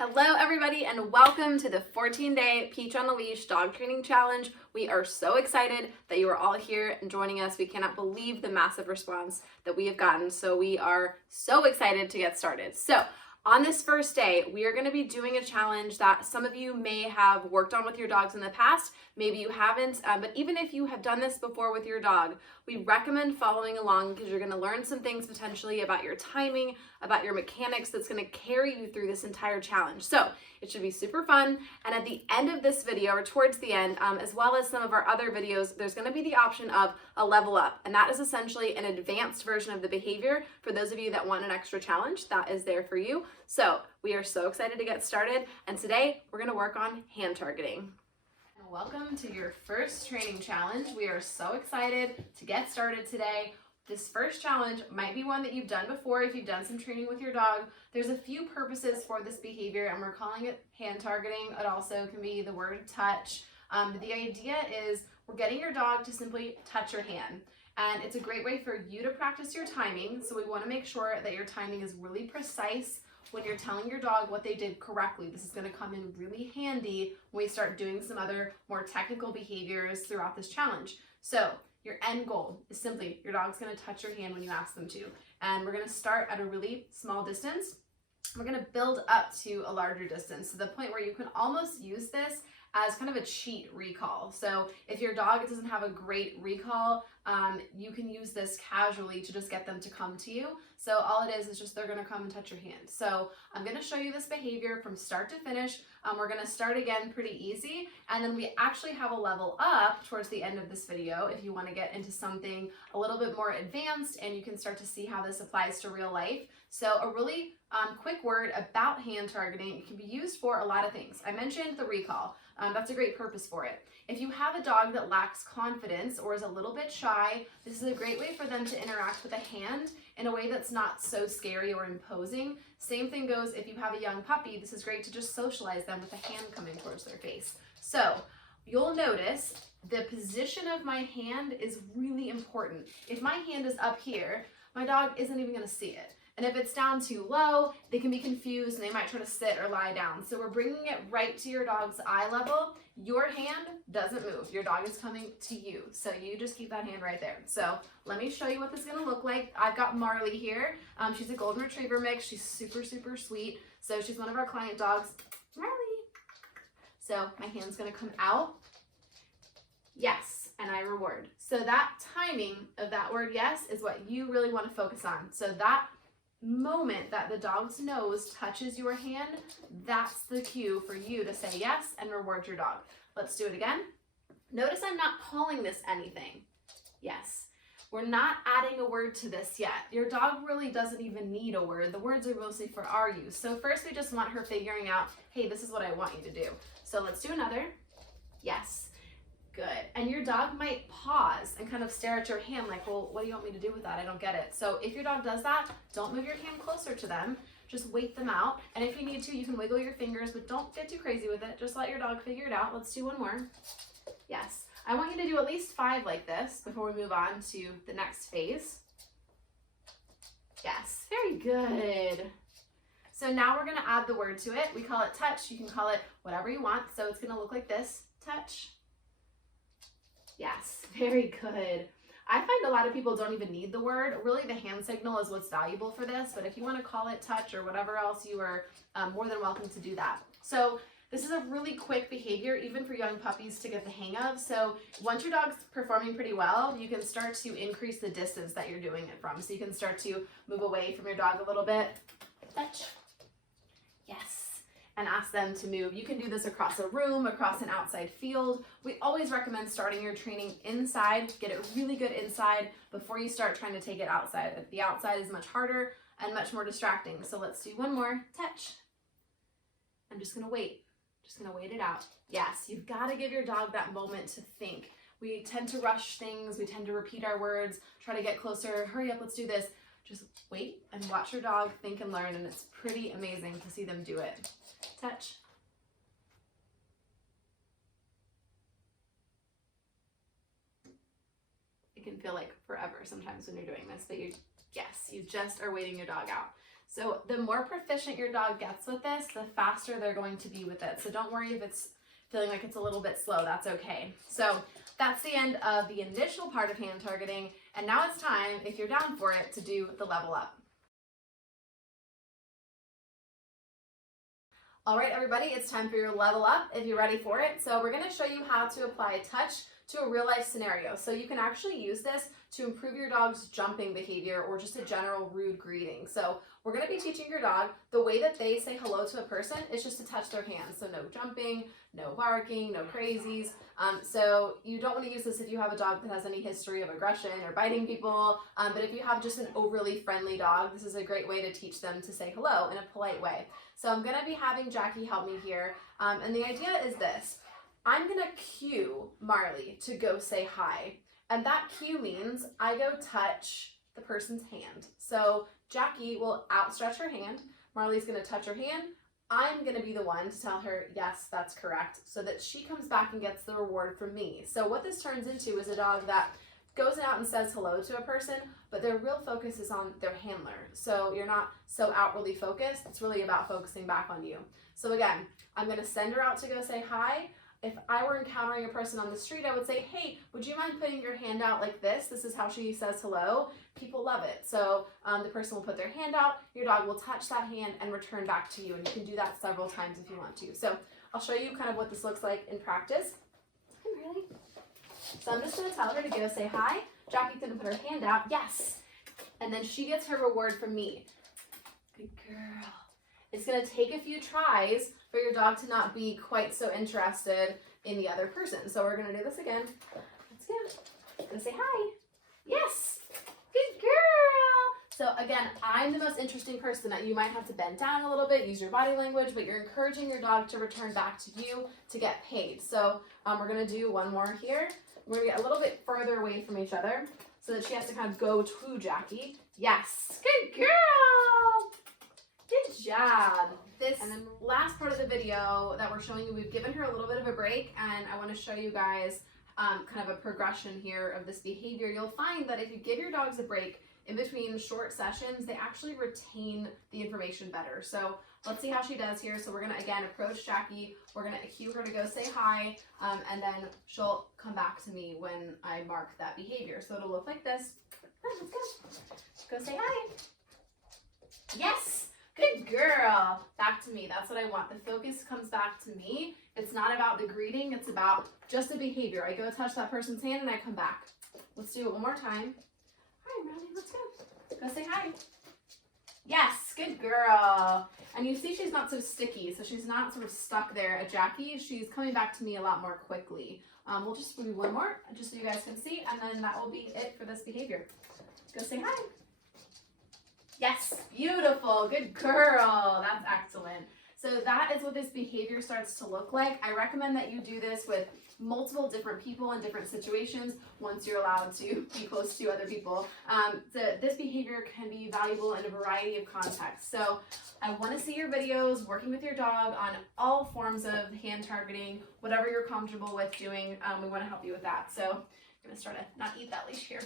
Hello everybody and welcome to the 14-day Peach on a Leash dog training challenge. We are so excited that you are all here and joining us. We cannot believe the massive response that we have gotten. So we are so excited to get started. So on this first day, we are going to be doing a challenge that some of you may have worked on with your dogs in the past. Maybe you haven't, but even if you have done this before with your dog, we recommend following along because you're going to learn some things potentially about your timing, about your mechanics that's going to carry you through this entire challenge. So it should be super fun. And at the end of this video, or towards the end, as well as some of our other videos, there's going to be the option of a level up. And that is essentially an advanced version of the behavior. For those of you that want an extra challenge, that is there for you. So we are so excited to get started. And today we're going to work on hand targeting. Welcome to your first training challenge. We are so excited to get started today. This first challenge might be one that you've done before if you've done some training with your dog. There's a few purposes for this behavior and we're calling it hand targeting. It also can be the word touch. But the idea is we're getting your dog to simply touch your hand. And it's a great way for you to practice your timing. So we want to make sure that your timing is really precise when you're telling your dog what they did correctly. This is going to come in really handy when we start doing some other more technical behaviors throughout this challenge. So your end goal is simply your dog's going to touch your hand when you ask them to. And we're going to start at a really small distance. We're going to build up to a larger distance to the point where you can almost use this as kind of a cheat recall. So if your dog doesn't have a great recall, you can use this casually to just get them to come to you. So all it is just they're going to come and touch your hand. So I'm going to show you this behavior from start to finish. We're going to start again pretty easy, and then we actually have a level up towards the end of this video if you want to get into something a little bit more advanced and you can start to see how this applies to real life. So a really quick word about hand targeting. It can be used for a lot of things. I mentioned the recall. That's a great purpose for it. If you have a dog that lacks confidence or is a little bit shy, this is a great way for them to interact with a hand in a way that's not so scary or imposing. Same thing goes if you have a young puppy. This is great to just socialize them with a hand coming towards their face. So you'll notice the position of my hand is really important. If my hand is up here, my dog isn't even going to see it. And if it's down too low, they can be confused and they might try to sit or lie down. So we're bringing it right to your dog's eye level. Your hand doesn't move. Your dog is coming to you. So you just keep that hand right there. So let me show you what this is going to look like. I've got Marley here. She's a golden retriever mix. She's super, super sweet. So she's one of our client dogs. Marley. So my hand's going to come out. Yes, and I reward. So that timing of that word yes is what you really want to focus on. So that moment that the dog's nose touches your hand, that's the cue for you to say yes and reward your dog. Let's do it again. Notice I'm not calling this anything. Yes. We're not adding a word to this yet. Your dog really doesn't even need a word. The words are mostly for our use. So first we just want her figuring out, hey, this is what I want you to do. So let's do another. Yes. Good. And your dog might pause and kind of stare at your hand like, well, what do you want me to do with that? I don't get it. So if your dog does that, don't move your hand closer to them. Just wait them out. And if you need to, you can wiggle your fingers, but don't get too crazy with it. Just let your dog figure it out. Let's do one more. Yes. I want you to do at least 5 like this before we move on to the next phase. Yes. Very good. So now we're going to add the word to it. We call it touch. You can call it whatever you want. So it's going to look like this. Touch. Yes, very good. I find a lot of people don't even need the word. Really, the hand signal is what's valuable for this, but if you want to call it touch or whatever else, you are more than welcome to do that. So this is a really quick behavior, even for young puppies to get the hang of. So once your dog's performing pretty well, you can start to increase the distance that you're doing it from. So you can start to move away from your dog a little bit. Touch. Yes. And ask them to move. You can do this across a room, across an outside field. We always recommend starting your training inside. Get it really good inside before you start trying to take it outside. The outside is much harder and much more distracting. So let's do one more. Touch. I'm just gonna wait. Just gonna wait it out. Yes, you've gotta give your dog that moment to think. We tend to rush things. We tend to repeat our words, try to get closer. Hurry up, let's do this. Just wait and watch your dog think and learn, and it's pretty amazing to see them do it. Touch. It can feel like forever sometimes when you're doing this, but you just are waiting your dog out. So the more proficient your dog gets with this, the faster they're going to be with it. So don't worry if it's feeling like it's a little bit slow, that's okay. So that's the end of the initial part of hand targeting. And now it's time, if you're down for it, to do the level up. All right, everybody, it's time for your level up if you're ready for it. So we're gonna show you how to apply touch to a real life scenario. So you can actually use this to improve your dog's jumping behavior or just a general rude greeting. So we're gonna be teaching your dog the way that they say hello to a person is just to touch their hands. So no jumping, no barking, no crazies. So you don't wanna use this if you have a dog that has any history of aggression or biting people. But if you have just an overly friendly dog, this is a great way to teach them to say hello in a polite way. So I'm gonna be having Jackie help me here. And the idea is this. I'm gonna cue Marley to go say hi. And that cue means I go touch the person's hand. So Jackie will outstretch her hand. Marley's gonna touch her hand. I'm gonna be the one to tell her, yes, that's correct, so that she comes back and gets the reward from me. So what this turns into is a dog that goes out and says hello to a person, but their real focus is on their handler. So you're not so outwardly focused, it's really about focusing back on you. So again, I'm gonna send her out to go say hi. If I were encountering a person on the street, I would say, hey, would you mind putting your hand out like this? This is how she says hello. People love it. So the person will put their hand out, your dog will touch that hand and return back to you. And you can do that several times if you want to. So I'll show you kind of what this looks like in practice. Really? So I'm just gonna tell her to go say hi. Jackie's gonna put her hand out, yes. And then she gets her reward from me. Good girl. It's gonna take a few tries for your dog to not be quite so interested in the other person. So we're gonna do this again. Let's go. Gonna say hi. Yes. Good girl. So again, I'm the most interesting person that you might have to bend down a little bit, use your body language, but you're encouraging your dog to return back to you to get paid. So we're gonna do one more here. We're gonna get a little bit further away from each other so that she has to kind of go to Jackie. Yes. Good girl. Good job. This and then last part of the video that we're showing you, we've given her a little bit of a break, and I want to show you guys kind of a progression here of this behavior. You'll find that if you give your dogs a break in between short sessions, they actually retain the information better. So let's see how she does here. So we're gonna again approach Jackie. We're gonna cue her to go say hi, and then she'll come back to me when I mark that behavior. So it'll look like this. Let's go. Go say hi. Yes. Good girl. Back to me. That's what I want. The focus comes back to me. It's not about the greeting. It's about just the behavior. I go touch that person's hand and I come back. Let's do it one more time. All right, Marley, let's go. Go say hi. Yes, good girl. And you see she's not so sticky, so she's not sort of stuck there at Jackie. She's coming back to me a lot more quickly. We'll just do one more just so you guys can see, and then that will be it for this behavior. Go say hi. Yes, beautiful, good girl, that's excellent. So that is what this behavior starts to look like. I recommend that you do this with multiple different people in different situations once you're allowed to be close to other people. This behavior can be valuable in a variety of contexts. So I want to see your videos working with your dog on all forms of hand targeting, whatever you're comfortable with doing. We want to help you with that. So I'm going to start to not eat that leash here.